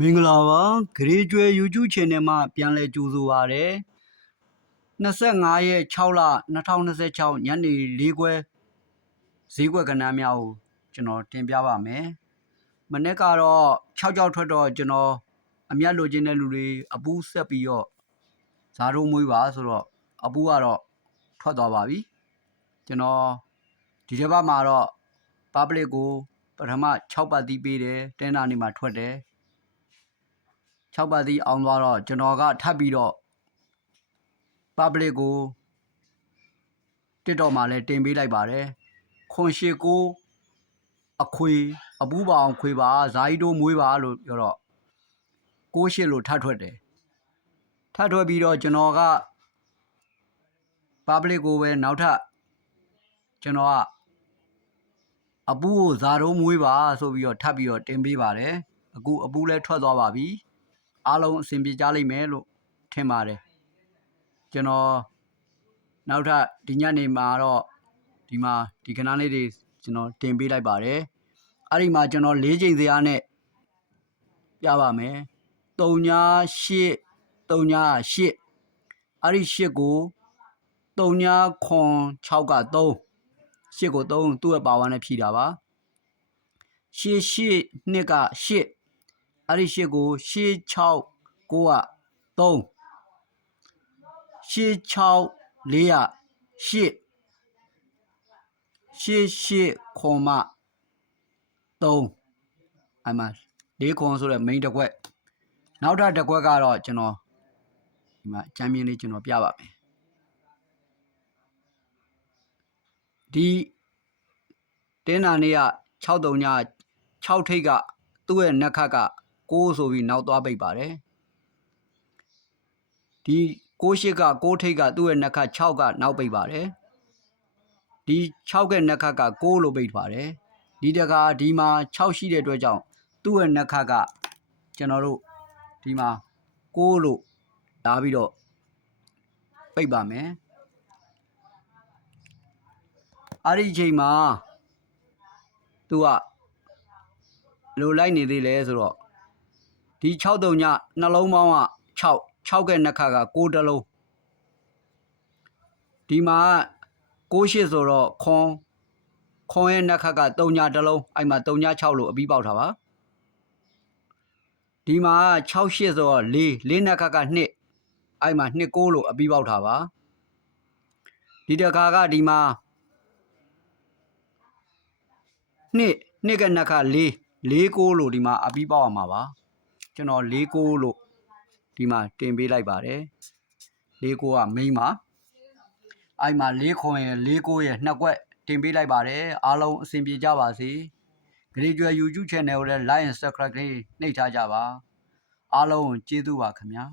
မင်္ဂလာပါဂရေကျွဲ YouTube Channel မှာပြန်လည်ကြိုဆိုပါရစေ25ရက်6လ2026ညနေ4ခွဲဈေးကွက်ကဏ္ဍများကိုကျွန်တော်တင်ပြပါမယ်မနေ့ကတော့6ကြောက်ထွက်တော့ကျွန်တော်အမြတ်လိုချင်တဲ့လူတွေအပူးဆက်ပြီးတော့ဇာတ်မွေးပါဆိုတော့အပူးကတော့ထွက်သွားပါပြီကျွန်တော်ဒီတစ်ပတ်မှာတော့ public ကိုပထမ6ပတ်တီးပေးတယ်တင်းနာနေမှာထွက်တယ်6ပတ်တီးအောင်သွားတော့ကျွန်တော်ကထပ်ပြီးတော့ public ကို TikTok မှာလည်းတင်ပေးလိုက်ပါတယ်ခွန်ရှိကိုအခွေအပူးပါအောင်ခွေပါဇာကြီးတို့မွေးပါလို့ပြောတော့68လို့ထပ်ထွက်တယ်ထပ်ထွက်ပြီးတော့ကျွန်တော်က public ကိုပဲနောက်ထပ်ကျွန်တော်ကအပူးကိုဇာတို့မွေးပါဆိုပြီးတော့ထပ်ပြီးတော့တင်ပေးပါတယ်အခုအပူးလည်းထွက်သွားပါပြီအားလုံးအဆင်ပြေကြလိမ့်မယ်လို့ထင်ပါတယ်ကျွန်တော်နောက်ထပ်ဒီညနေမှာတော့ဒီမှာဒီခဏလေးတွေကျွန်တော်တင်ပေးလိုက်ပါတယ်အဲ့ဒီမှာကျွန်တော်၄ချိန်စရာနဲ့ပြပါမယ်38 38အဲ့ဒီ8ကို3906က3 8ကို3သူ့ရဲ့ပါဝါနဲ့ဖြည့်တာပါ88 2က8အဲ့ဒီ8ကို86 9က3 86 4က8 88ခွန်မ3အဲ့မှာ4ခွန်ဆိုတဲ့ main တစ်ခွက်နောက်ထပ်တစ်ခွက်ကတော့ကျွန်တော်ဒီမှာအချမ်းမြင်းလေးကျွန်တော်ပြပါမယ်ဒီတင်းနာနေ့က63ည6ထိပ်ကသူ့ရဲ့နက်ခတ်က6ဆိုပြီးနောက်သွားပိတ်ပါတယ်ဒီ68က6ထိပ်ကသူ့ရဲ့နက်ခတ်6ကနောက်ပိတ်ပါတယ်ဒီ6ရဲ့နက်ခတ်က6လို့ပိတ်ပါတယ်ဒီတခါဒီမှာ6ရှိတဲ့အတွက်ကြောင့်သူ့ရဲ့နက်ခတ်ကကျွန်တော်တို့ဒီမှာ6လို့လာပြီးတော့ပိတ်ပါမယ်အဲ့ဒီအချိန်မှာသူကလိုလိုက်နေသေးလဲဆိုတော့ဒီ63ညနှလုံးပေါင်းက6ရဲ့နက်ခတ်က6တလုံးဒီမှာ68ဆိုတော့ခွန်ရဲ့နက်ခတ်က3ညတလုံးအဲ့မှာ3ည6လို့အပြီးပေါက်တာပါဒီမှာ68ဆိုတော့4နက်ခတ်က2အဲ့မှာ2 6လို့အပြီးပေါက်တာပါဒီတခါကဒီမှာ2ကနက်ခတ်4 6လို့ဒီမှာအပြီးပေါက်အောင်ပါပါကျွန်တော်4 6လို့ဒီမှာတင်ပေးလိုက်ပါတယ်4 6က main ပါအဲ့မှာ4ခွန်ရယ်4 6ရယ်နှစ်ကွက်တင်ပေးလိုက်ပါတယ်အားလုံးအဆင်ပြေကြပါစေဂရေကျွဲ YouTube Channel ကိုလည်း like and subscribe လေးနှိပ်ထားကြပါအားလုံးကျေးဇူးပါခင်ဗျာ